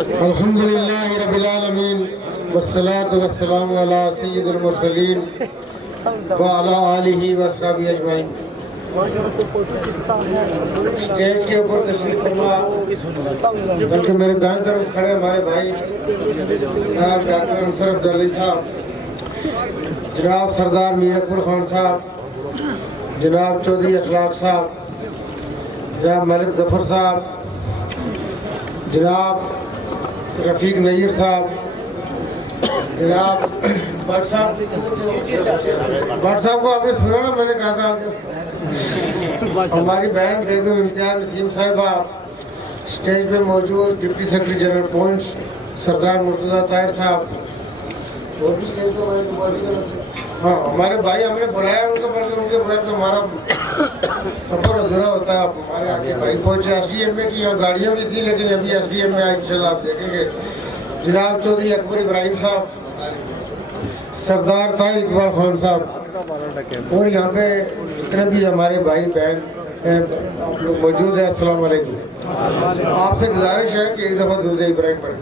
الحمدللہ رب العالمین والصلاة والسلام علی سید المرسلین وعلی آلہ وصحبہ اجمعین۔ اسٹیج کے اوپر تشریف فرما بلکہ میرے دائیں طرف کھڑے ہمارے بھائی جناب ڈاکٹر انصر عبدالعلی صاحب، جناب سردار میر اکبر خان صاحب، جناب چودھری اخلاق صاحب، جناب ملک ظفر صاحب، جناب رفیق نیر صاحب، جناب بٹ صاحب کو آپ نے سنا نا، میں نے کہا تھا ہماری بہن بیگم امتیاز نسیم صاحبہ اسٹیج پہ موجود، ڈپٹی سیکرٹری جنرل پونچھ سردار مرتضیٰ طاہر صاحب، اور بھی اسٹیج پہ ہاں ہمارے بھائی ہم نے بلایا ان کو، بلکہ ان کے بغیر تو ہمارا سفر ادھورا ہوتا ہے۔ آپ ہمارے آگے بھائی پہنچے ایس ڈی ایم میں کی، گاڑیاں بھی تھیں لیکن ابھی ایس ڈی ایم میں آئے، انشاءاللہ آپ دیکھیں گے۔ جناب چودھری اکبر ابراہیم صاحب، سردار طاہر اقبال خان صاحب، اور یہاں پہ جتنے بھی ہمارے بھائی بہن ہیں آپ لوگ موجود ہیں، السلام علیکم۔ آپ سے گزارش ہے کہ ایک دفعہ درود ابراہیم پڑھیں۔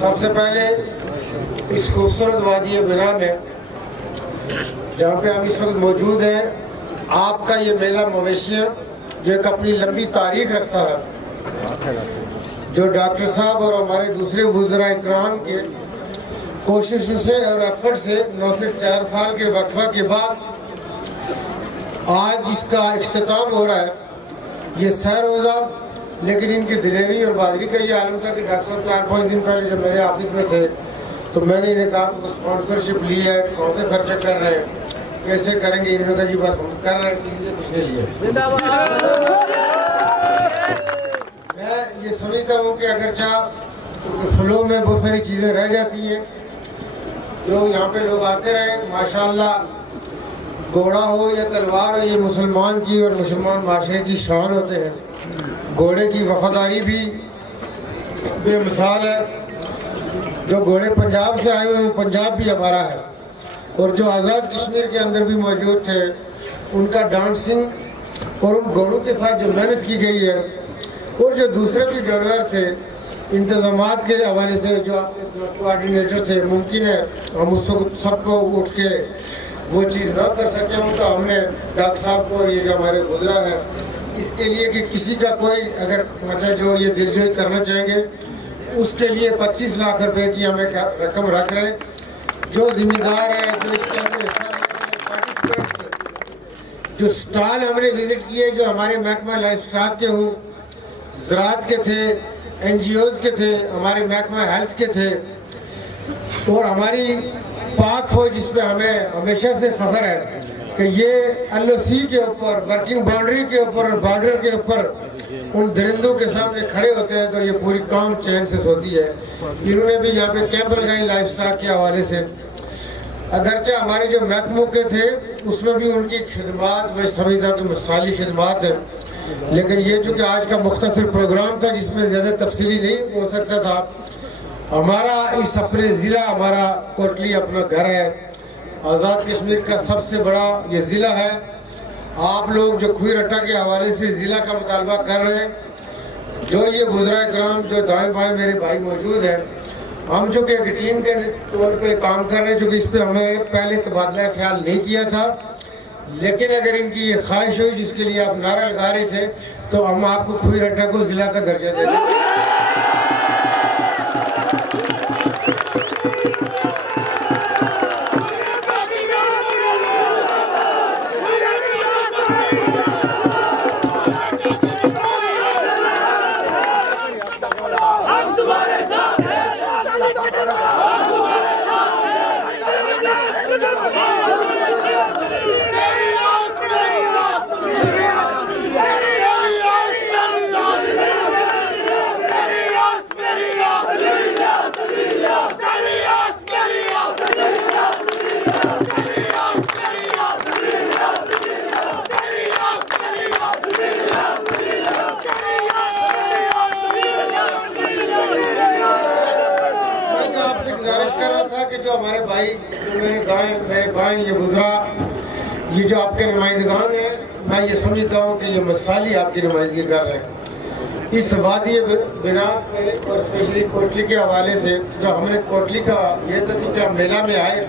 سب سے پہلے اس خوبصورت وادی بنا میں جہاں پہ ہم اس وقت موجود ہیں، آپ کا یہ میلہ مویشیاں جو ایک اپنی لمبی تاریخ رکھتا ہے، جو ڈاکٹر صاحب اور ہمارے دوسرے وزراء اکرام کے کوششوں سے اور ایفرٹ سے 9 سے 4 سال کے وقفہ کے بعد آج اس کا اختتام ہو رہا ہے۔ یہ سہ روزہ، لیکن ان کی دلیری اور بہادری کا یہ عالم تھا کہ ڈاکٹر صاحب 4-5 دن پہلے جب میرے آفس میں تھے تو میں نے انہیں کہا کہ اسپانسرشپ لی ہے، کون سے خرچہ کر رہے ہیں، کیسے کریں گے؟ انہوں نے کہا جی بس ہم کر رہے ہیں، کسی سے کچھ نہیں لیا۔ میں یہ سمجھتا ہوں کہ اگرچہ فلو میں بہت ساری چیزیں رہ جاتی ہیں، جو یہاں پہ لوگ آتے رہے، ماشاءاللہ گھوڑا ہو یا تلوار ہو، یہ مسلمان کی اور مسلمان معاشرے کی شان ہوتے ہیں۔ گھوڑے کی وفاداری بھی بے مثال ہے۔ جو گھوڑے پنجاب سے آئے ہوئے ہیں، پنجاب بھی ہمارا ہے، اور جو آزاد کشمیر کے اندر بھی موجود تھے، ان کا ڈانسنگ اور ان گھوڑوں کے ساتھ جو محنت کی گئی ہے، اور جو دوسرے بھی جانور تھے انتظامات کے حوالے سے جو آپ کے کوآرڈینیٹر تھے، ممکن ہے ہم اس وقت سب کو اٹھ کے وہ چیز نہ کر سکے ہوں، تو ہم نے ڈاکٹر صاحب کو اور یہ جو ہمارے وزراء ہیں اس کے لیے کہ کسی کا کوئی اگر مطلب جو یہ دلجوئی کرنا چاہیں گے اس کے لیے 25 لاکھ روپے کی ہمیں رقم رکھ رہے ہیں۔ جو ذمہ دار ہے، جو اس کے اندر حصہ، جو سٹال ہم نے وزٹ کیے، جو ہمارے محکمہ لائف سٹاک کے ہوں، زراعت کے تھے، این جی اوز کے تھے، ہمارے محکمہ ہیلتھ کے تھے، اور ہماری پاک فوج جس پہ ہمیں ہمیشہ سے فخر ہے کہ یہ ایل او سی کے اوپر، ورکنگ باؤنڈری کے اوپر اور بارڈر کے اوپر ان درندوں کے سامنے کھڑے ہوتے ہیں تو یہ پوری کام چین سے ہوتی ہے۔ انہوں نے بھی یہاں پہ کیمپ لگائی لائف سٹاک کے حوالے سے۔ اگرچہ ہمارے جو محکموں کے تھے اس میں بھی ان کی خدمات میں سمجھتا ہوں کہ مثالی خدمات ہیں، لیکن یہ چونکہ آج کا مختصر پروگرام تھا جس میں زیادہ تفصیلی نہیں ہو سکتا تھا۔ ہمارا اس اپنے ضلع، ہمارا کوٹلی اپنا گھر ہے، آزاد کشمیر کا سب سے بڑا یہ ضلع ہے۔ آپ لوگ جو کھوئی رٹا کے حوالے سے ضلع کا مطالبہ کر رہے ہیں، جو یہ وزراء اکرام جو دائیں بائیں میرے بھائی موجود ہیں، ہم چونکہ ایک ٹیم کے طور پہ کام کر رہے ہیں، چونکہ اس پہ ہمیں پہلے تبادلہ خیال نہیں کیا تھا، لیکن اگر ان کی یہ خواہش ہوئی جس کے لیے آپ نعرہ لگا رہے تھے تو ہم آپ کو کھوئی رٹا کو ضلع کا درجہ دے دیں۔ ہمارے بھائی جو میرے بھائی یہ وزراء یہ جو آپ کے نمائندگان ہیں میں یہ سمجھتا ہوں کہ یہ مثالی آپ کی نمائندگی کر رہے ہیں اس وادی بنا پہ اور اسپیشلی کوٹلی کے حوالے سے. جو ہم نے کوٹلی کا یہ تھا چونکہ ہم میلہ میں آئے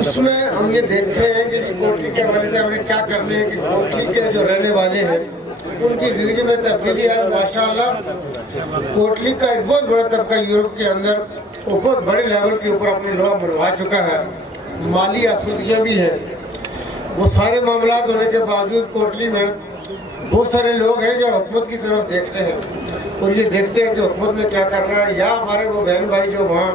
اس میں ہم یہ دیکھ رہے ہیں کہ کوٹلی کے حوالے سے ہمیں کیا کرنے ہیں کہ کوٹلی کے جو رہنے والے ہیں ان کی زندگی میں تبدیلی ہے. ماشاءاللہ کوٹلی کا ایک بہت بڑا طبقہ یورپ کے اندر وہ بہت بڑے لیول کے اوپر اپنے لوہا منوا چکا ہے. مالی آسودگیاں بھی ہیں. وہ سارے معاملات ہونے کے باوجود کوٹلی میں بہت سارے لوگ ہیں جو حکومت کی طرف دیکھتے ہیں اور یہ دیکھتے ہیں کہ حکومت میں کیا کرنا ہے. یا ہمارے وہ بہن بھائی جو وہاں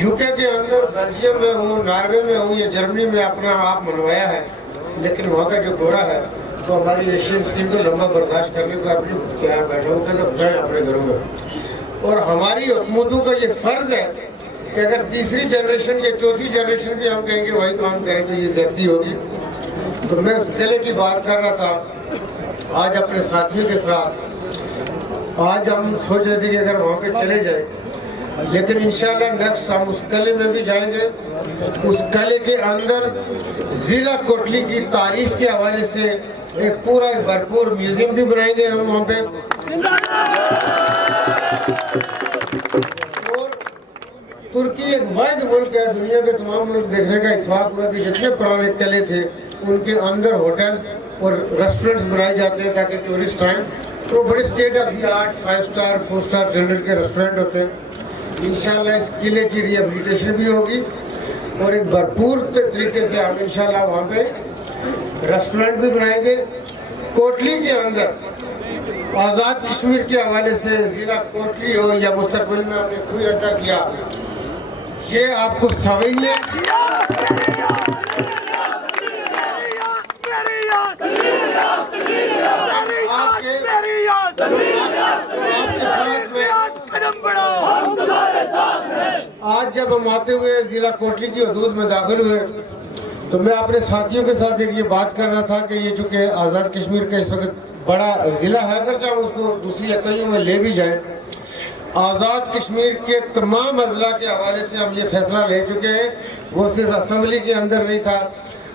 یو کے اندر بیلجیم میں ہوں, ناروے میں ہوں یا جرمنی میں اپنا آپ منوایا ہے, لیکن وہاں کا جو گورا ہے تو ہماری ایشین اسکیم کو لمبا برداشت کرنے کا اپنی تیار بیٹھا ہوتا ہے جائیں اپنے گھروں میں. اور ہماری حکومتوں کا یہ فرض ہے کہ اگر تیسری جنریشن یا چوتھی جنریشن بھی ہم کہیں گے وہی کام کریں تو یہ زیادتی ہوگی. تو میں اس قلعے کی بات کر رہا تھا آج اپنے ساتھیوں کے ساتھ. آج ہم سوچ رہے تھے کہ اگر وہاں پہ چلے جائیں, لیکن انشاءاللہ نیکسٹ ہم اس قلعے میں بھی جائیں گے. اس قلعے کے اندر ضلع کوٹلی کی تاریخ کے حوالے سے ایک پورا ایک بھرپور میوزیم بھی بنائیں گے ہم وہاں پہ. اور ترکی ایک واحد ملک ہے, دنیا کے تمام ملک دیکھنے کا اتفاق ہوا کہ جتنے پرانے قلعے تھے ان کے اندر ہوٹل اور ریسٹورنٹس بنائے جاتے ہیں تاکہ ٹورسٹ آئیں. تو بڑے state of the art 5 star 4 star general کے ریسٹورنٹ ہوتے ہیں. انشاءاللہ اس قلعے کی ری ہیبلیٹیشن بھی ہوگی اور ایک بھرپور طریقے سے ہم انشاءاللہ وہاں پہ ریسٹورنٹ بھی بنائیں گے. کوٹلی کے اندر آزاد کشمیر کے حوالے سے ضلع کوٹلی ہو یا مستقبل میں ہم نے کوئی رٹا کیا, یہ آپ کو سمجھنے آج جب ہم آتے ہوئے ضلع کوٹلی کی حدود میں داخل ہوئے تو میں اپنے ساتھیوں کے ساتھ ایک یہ بات کر رہا تھا کہ یہ چونکہ آزاد کشمیر کا اس وقت بڑا ضلع ہے, اگرچہ ہم اس کو دوسری اکائیوں میں لے بھی جائیں, آزاد کشمیر کے تمام اضلاع کے حوالے سے ہم یہ فیصلہ لے چکے ہیں. وہ صرف اسمبلی کے اندر نہیں تھا,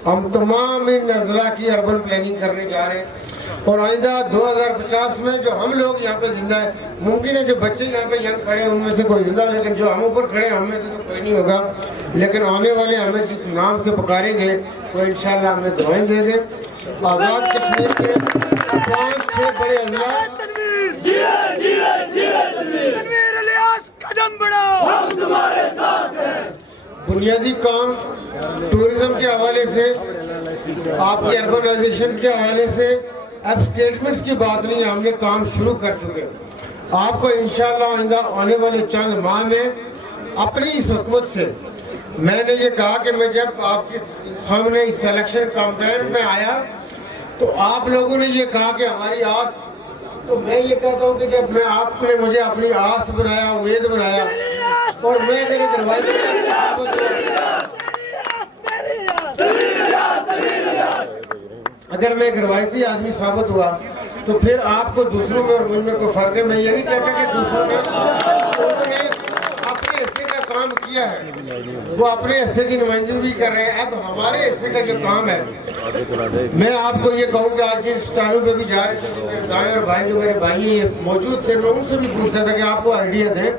ہم تمام ان اضلاع کی اربن پلاننگ کرنے جا رہے ہیں. اور آئندہ 2050 میں جو ہم لوگ یہاں پہ زندہ ہیں, ممکن ہے جو بچے یہاں پہ ینگ کھڑے ہیں ان میں سے کوئی زندہ, لیکن جو ہم اوپر کھڑے ہیں ہم میں سے تو کوئی نہیں ہوگا. لیکن آنے والے ہمیں جس نام سے پکاریں گے وہ انشاءاللہ ہمیں دعائیں دیں گے. آزاد کشمیر کے 5-6 بڑے اضلاع بنیادی کام ٹورزم کے حوالے سے, آپ کی اربنائزیشن کے حوالے سے اب سٹیٹمنٹس کی بات نہیں ہے, ہم نے کام شروع کر چکے. آپ کو انشاءاللہ آئندہ آنے والے چند ماہ میں اپنی اس حکومت سے میں نے یہ کہا کہ میں جب آپ کے سامنے اس سلیکشن کمپین میں آیا تو آپ لوگوں نے یہ کہا کہ ہماری آس, تو میں یہ کہتا ہوں کہ جب میں آپ نے مجھے اپنی آس بنایا, امید بنایا, اور میں اگر ایک روایتی آدمی ثابت ہوا تو پھر آپ کو دوسروں میں اور مجھ میں کوئی فرق ہے. میں یہ نہیں کہتا کہ دوسروں نے انہوں نے اپنے حصے کا کام کیا ہے, وہ اپنے حصے کی نمائندگی بھی کر رہے ہیں. اب ہمارے حصے کا جو کام ہے, میں آپ کو یہ کہوں کہ آج جن اسٹالوں پہ بھی جا رہے تھے میرے دائیں اور بھائی جو میرے بھائی موجود تھے, میں ان سے بھی پوچھتا تھا کہ آپ کو آئیڈیا دیں.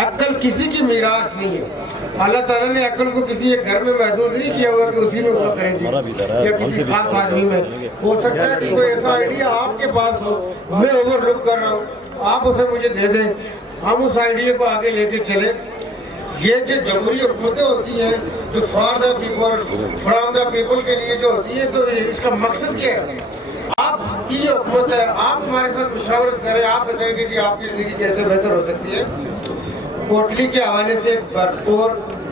عقل کسی کی میراث نہیں ہے. اللہ تعالیٰ نے عقل کو کسی ایک گھر میں محدود نہیں کیا ہوا کہ اسی میں ہوا کرے گی یا کسی خاص آدمی میں. ہو سکتا ہے کہ کوئی ایسا آئیڈیا آپ کے پاس ہو, میں اوور لک کر رہا ہوں, آپ اسے مجھے دے دیں, ہم اس آئیڈیا کو آگے لے کے چلیں. یہ جو جمہوری حکومتیں ہوتی ہیں جو for the people from the people کے لیے جو ہوتی ہیں, تو اس کا مقصد کیا ہے؟ آپ کی یہ حکومت ہے, آپ ہمارے ساتھ مشاورت کریں, آپ بتائیں گے کہ آپ کی زندگی کیسے بہتر ہو سکتی ہے. کوٹلی کے حوالے سے بھرپور,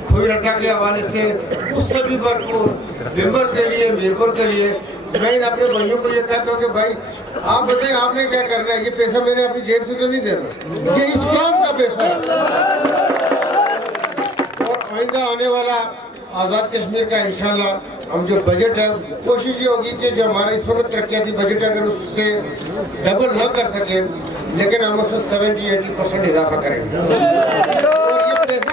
کھوئی رٹا کے حوالے سے اس سے بھی بھرپور, بھمبر کے لیے, میرپور کے لیے. میں اپنے بھائیوں کو یہ کہتا ہوں کہ بھائی آپ بتائیں آپ نے کیا کرنا ہے. یہ پیسہ میں نے اپنی جیب سے تو نہیں دینا, یہ اس کام کا پیسہ ہے. اور آئندہ آنے والا آزاد کشمیر کا انشاءاللہ ہم جو بجٹ ہے, کوشش یہ ہوگی کہ جو ہمارا اس وقت ترقیاتی بجٹ ہے اگر اس سے ڈبل نہ کر سکے, لیکن ہم اس میں 70-80% اضافہ کریں گے. اور یہ پیسہ